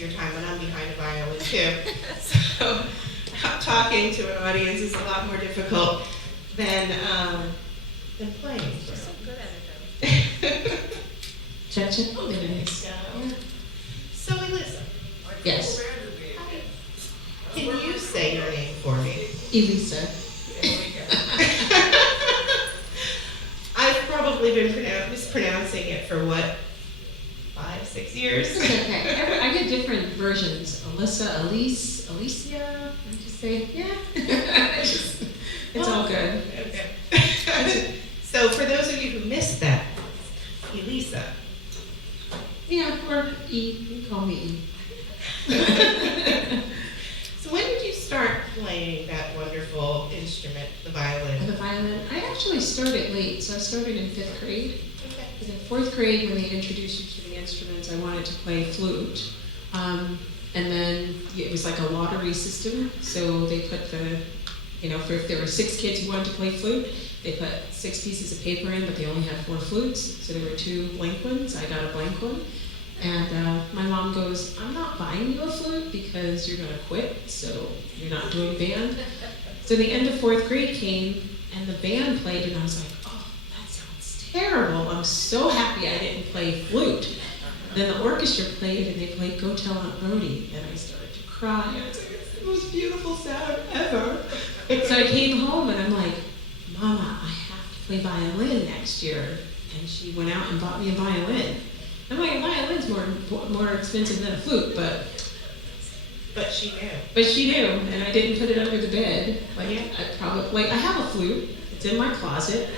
of your time when I'm behind a violin too. So talking to an audience is a lot more difficult than playing. You're so good at it though. Check. Oh, there it is. Yeah. So Elisa, Yes. can you say your name for me? Elisa. I've probably been mispronouncing it for what, 5, 6 years? It's okay. I get different versions. Alyssa, Elise, Alicia. I just say, yeah. It's all good. Okay. So for those of you who missed that, Elisa. Yeah, or E. You can call me E. So when did you start playing that wonderful instrument, the violin? The violin. I actually started late, so I started in 5th grade. Okay. Because in 4th grade, when they introduced you to the instruments, I wanted to play flute. And then it was like a lottery system, so they put for if there were 6 kids who wanted to play flute, they put 6 pieces of paper in, but they only had 4 flutes, so there were 2 blank ones. I got a blank one. And my mom goes, I'm not buying you a flute because you're going to quit, so you're not doing band. So the end of 4th grade came, and the band played, and I was like, oh, that sounds terrible. I'm so happy I didn't play flute. Then the orchestra played, and they played Go Tell Aunt Rhody, and I started to cry. I was like, it's the most beautiful sound ever. So I came home, and I'm like, Mama, I have to play violin next year. And she went out and bought me a violin. I'm like, a violin's more expensive than a flute, But she knew. but she knew, and I didn't put it under the bed. I have a flute. It's in my closet.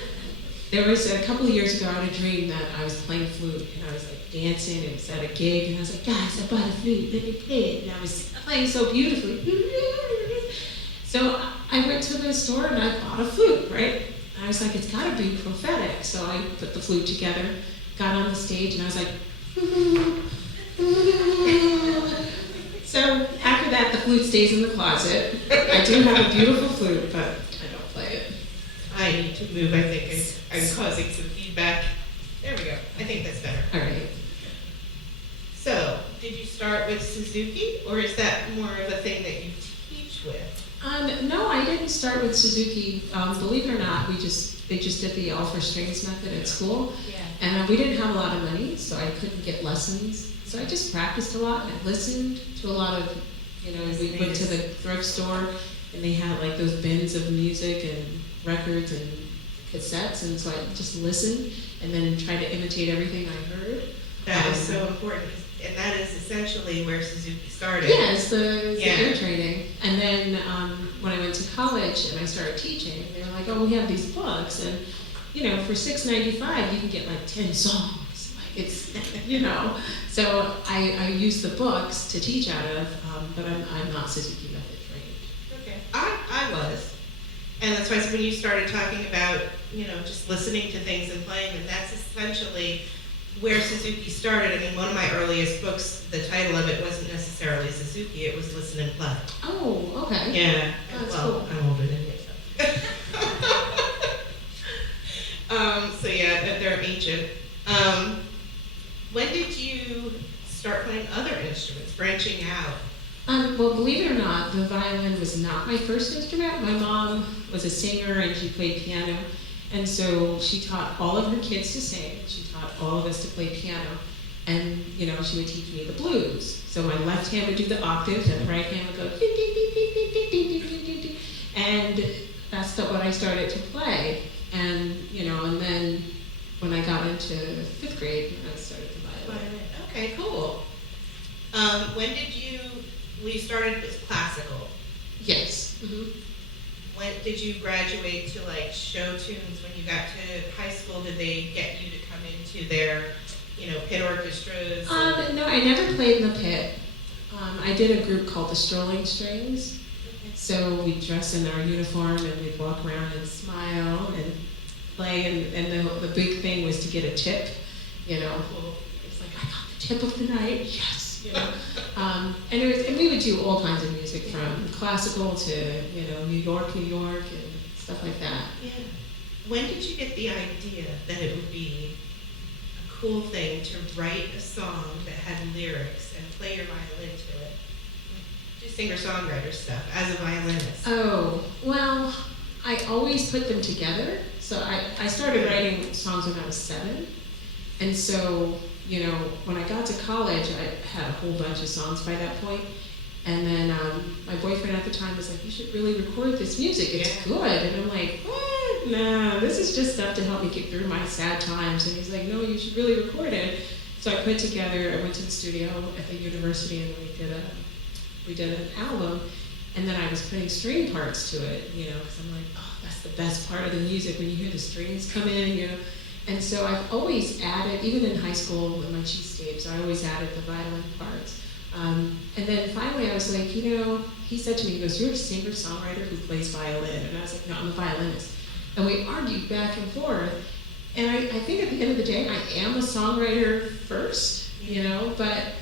There was a couple of years ago, I had a dream that I was playing flute, and I was like dancing, and it was at a gig, and I was like, guys, I bought a flute, let me play it. And I was playing so beautifully. So I went to the store and I bought a flute, right? And I was like, it's gotta be prophetic. So I put the flute together, got on the stage, and I was like, So after that, the flute stays in the closet. I do have a beautiful flute, but I don't play it. I need to move, I think. I'm causing some feedback. There we go. I think that's better. All right. So, did you start with Suzuki, or is that more of a thing that you teach with? No, I didn't start with Suzuki. Believe it or not, they just did the all for strings method at school. Yeah. And we didn't have a lot of money, so I couldn't get lessons. So I just practiced a lot and I listened to a lot of, we went to the thrift store and they had like those bins of music and records and cassettes, and so I just listened and then tried to imitate everything I heard. That is so important, and that is essentially where Suzuki started. Yeah, it's the ear training. And then when I went to college and I started teaching, they were like, oh, we have these books, and for $6.95 you can get like 10 songs. Like it's, So I use the books to teach out of, but I'm not Suzuki method trained. Okay, I was, and that's why when you started talking about just listening to things and playing, and that's essentially where Suzuki started. I mean, one of my earliest books, the title of it wasn't necessarily Suzuki, it was Listen and Play. Oh, okay. Yeah. That's cool. I'm older than you, so. Yeah, they're ancient. When did you start playing other instruments, branching out? Well, believe it or not, the violin was not my first instrument. My mom was a singer and she played piano. And so she taught all of her kids to sing. She taught all of us to play piano. And, she would teach me the blues. So my left hand would do the octaves and the right hand would go ding, ding, ding, ding, ding, ding, ding, ding, ding, ding. And that's what I started to play. And, and then when I got into 5th grade, I started the violin. Okay, cool. When did you started with classical? Yes. Mm-hmm. When did you graduate to like show tunes? When you got to high school, did they get you to come into their, pit orchestras? No, I never played in the pit. I did a group called the Strolling Strings. Okay. So we'd dress in our uniform and we'd walk around and smile and play. And the big thing was to get a tip. Cool. It's like, I got the tip of the night. Yes. And we would do all kinds of music, from classical to New York, and stuff like that. Yeah. When did you get the idea that it would be a cool thing to write a song that had lyrics and play your violin to it? Do singer-songwriter stuff as a violinist. Oh, well, I always put them together. So I started writing songs when I was 7. And so, you know, when I got to college, I had a whole bunch of songs by that point. And then my boyfriend at the time was like, you should really record this music, it's good. And I'm like, what? No, this is just stuff to help me get through my sad times. And he's like, no, you should really record it. So I went to the studio at the university and we did an album. And then I was putting string parts to it, you know, because I'm like, oh, that's the best part of the music when you hear the strings come in, you know. And so I've always added, even in high school in my cheesecapes, I always added the violin parts. And then finally I was like, you know, he said to me, he goes, you're a singer-songwriter who plays violin. And I was like, no, I'm a violinist. And we argued back and forth. And I think at the end of the day, I am a songwriter first, you know, but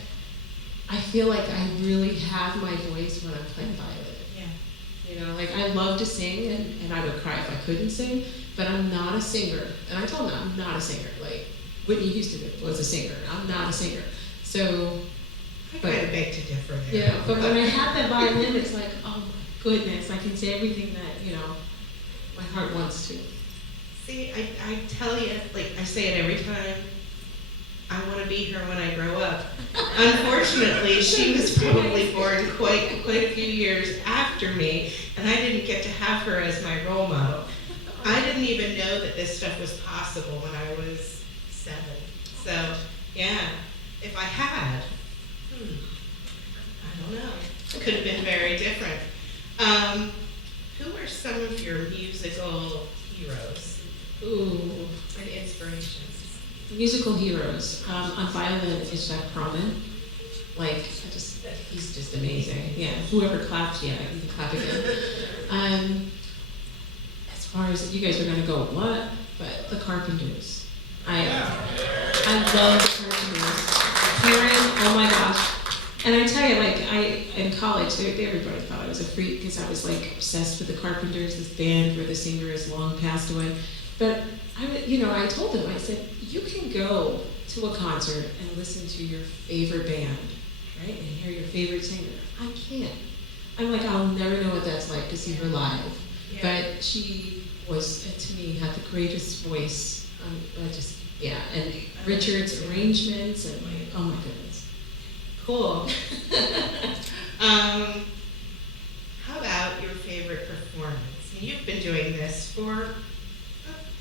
I feel like I really have my voice when I'm playing violin. Yeah. You know, like I love to sing and I would cry if I couldn't sing, but I'm not a singer. And I told him I'm not a singer. Like Whitney Houston was a singer. I'm not a singer. So I kind of beg to differ there. Yeah, but when I have that violin, it's like, oh my goodness, I can say everything that, you know, my heart wants to. See, I tell you, like I say it every time, I want to be her when I grow up. Unfortunately, she was probably born quite a few years after me, and I didn't get to have her as my role model. I didn't even know that this stuff was possible when I was 7. So, yeah, if I had, I don't know. It could have been very different. Who are some of your musical heroes? Ooh. And inspirations? Musical heroes. On violin is Jack Perlman. Like, he's just amazing. Yeah, whoever clapped, yeah, you can clap again. As far as, you guys are gonna go, what? But the Carpenters. I love the Carpenters. Karen, oh my gosh. And I tell you, like, in college, everybody thought I was a freak because I was like obsessed with the Carpenters, this band where the singer has long passed away. But I told them, I said, you can go to a concert and listen to your favorite band, right, and hear your favorite singer. I can't. I'm like, I'll never know what that's like to see her live. Yeah. But she was, to me, had the greatest voice. And Richard's arrangements, and like, oh my goodness. Cool. How about your favorite performance? And you've been doing this for a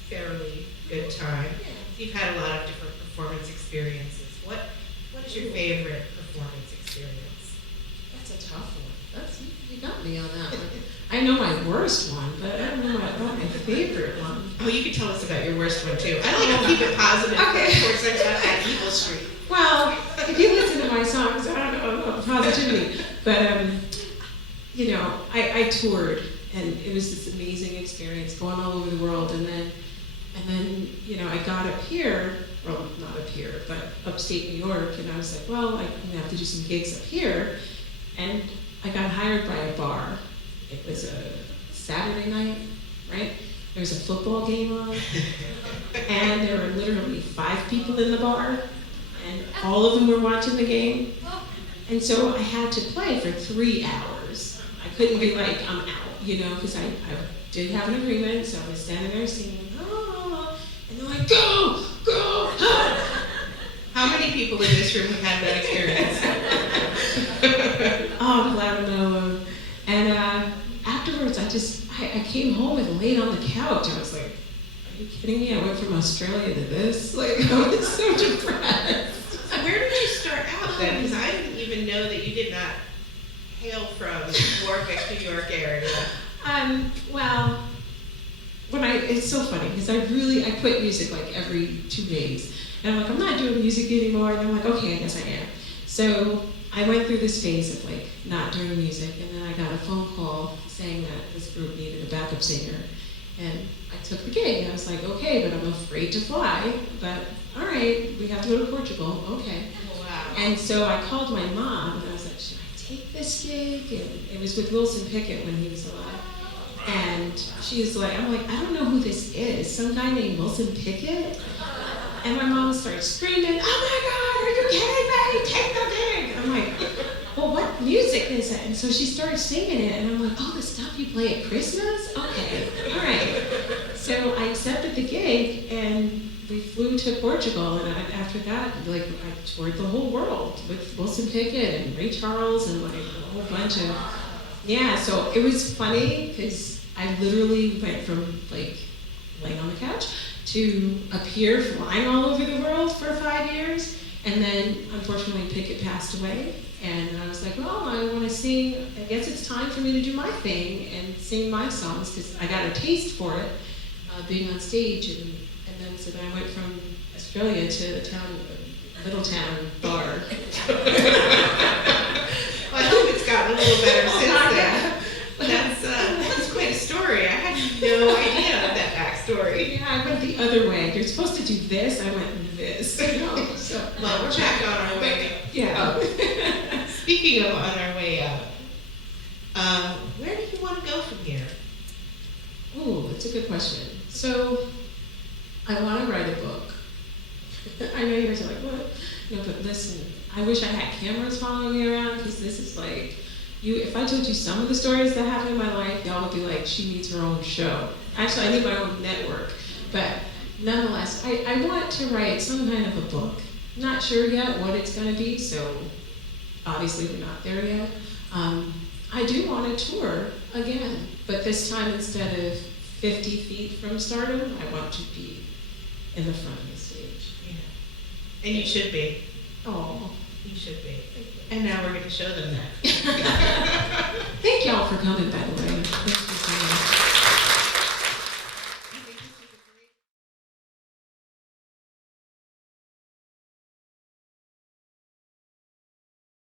fairly good time. You've had a lot of different performance experiences. What is your favorite performance experience? That's a tough one. You got me on that one. I know my worst one, but I don't know about my favorite one. Oh, you can tell us about your worst one too. I like to keep it positive. Okay. Of course, I'm not at Evil Street. Well, if you listen to my songs, I don't know about positivity, but I toured, and it was this amazing experience, going all over the world, and then I got up here, well, not up here, but upstate New York, and I was like, well, I'm gonna have to do some gigs up here, and I got hired by a bar. It was a Saturday night, right? There was a football game on, and there were literally 5 people in the bar, and all of them were watching the game. And so I had to play for 3 hours. I couldn't be like, I'm out, because I did have an agreement, so I was standing there singing, and they're like, go, go, How many people in this room have had that experience? Oh, I'm glad I'm not alone. And afterwards, I came home and laid on the couch. I was like, are you kidding me? I went from Australia to this? Like, I was so depressed. So where did you start out then? Because I didn't even know that you did not hail from Warwick, New York area. Well, it's so funny because I quit music like every 2 days. And I'm like, I'm not doing music anymore. And I'm like, okay, I guess I am. So I went through this phase of like not doing music, and then I got a phone call saying that this group needed a backup singer. And I took the gig. I was like, okay, but I'm afraid to fly. But all right, we have to go to Portugal. Okay. Wow. And so I called my mom, and I was like, should I take this gig? And it was with Wilson Pickett when he was alive. And she's like, I'm like, I don't know who this is. Some guy named Wilson Pickett? And my mom starts screaming, "Oh my God, are you kidding me? Take the gig!" I'm like, "Well, what music is it?" And so she starts singing it, and I'm like, "Oh, the stuff you play at Christmas? Okay, all right." So I accepted the gig, and we flew to Portugal, and after that, like, I toured the whole world with Wilson Pickett and Ray Charles and like a whole bunch of, yeah, so it was funny because I literally went from like laying on the couch to up here flying all over the world for 5 years, and then unfortunately Pickett passed away, and I was like, well, I want to sing, I guess it's time for me to do my thing and sing my songs, because I got a taste for it, being on stage, and then so then I went from Australia to the town, little town bar. Well, I hope it's gotten a little better since then. That's quite a story. I had no idea of that backstory. Yeah, I went the other way. You're supposed to do this, I went this. You know, so, well, we're back on our way. Yeah. Speaking of on our way out, where do you want to go from here? Ooh, that's a good question. So, I want to write a book. I know you guys are like, what? No, but listen, I wish I had cameras following me around, because this is like, if I told you some of the stories that happened in my life, y'all would be like, she needs her own show. Actually, I need my own network. But nonetheless, I want to write some kind of a book. Not sure yet what it's going to be, so obviously we're not there yet. I do want to tour again, but this time instead of 50 feet from stardom, I want to be in the front of the stage. Yeah. And you should be. Oh, You should be. And now we're going to show them that. thank y'all for coming, by the way.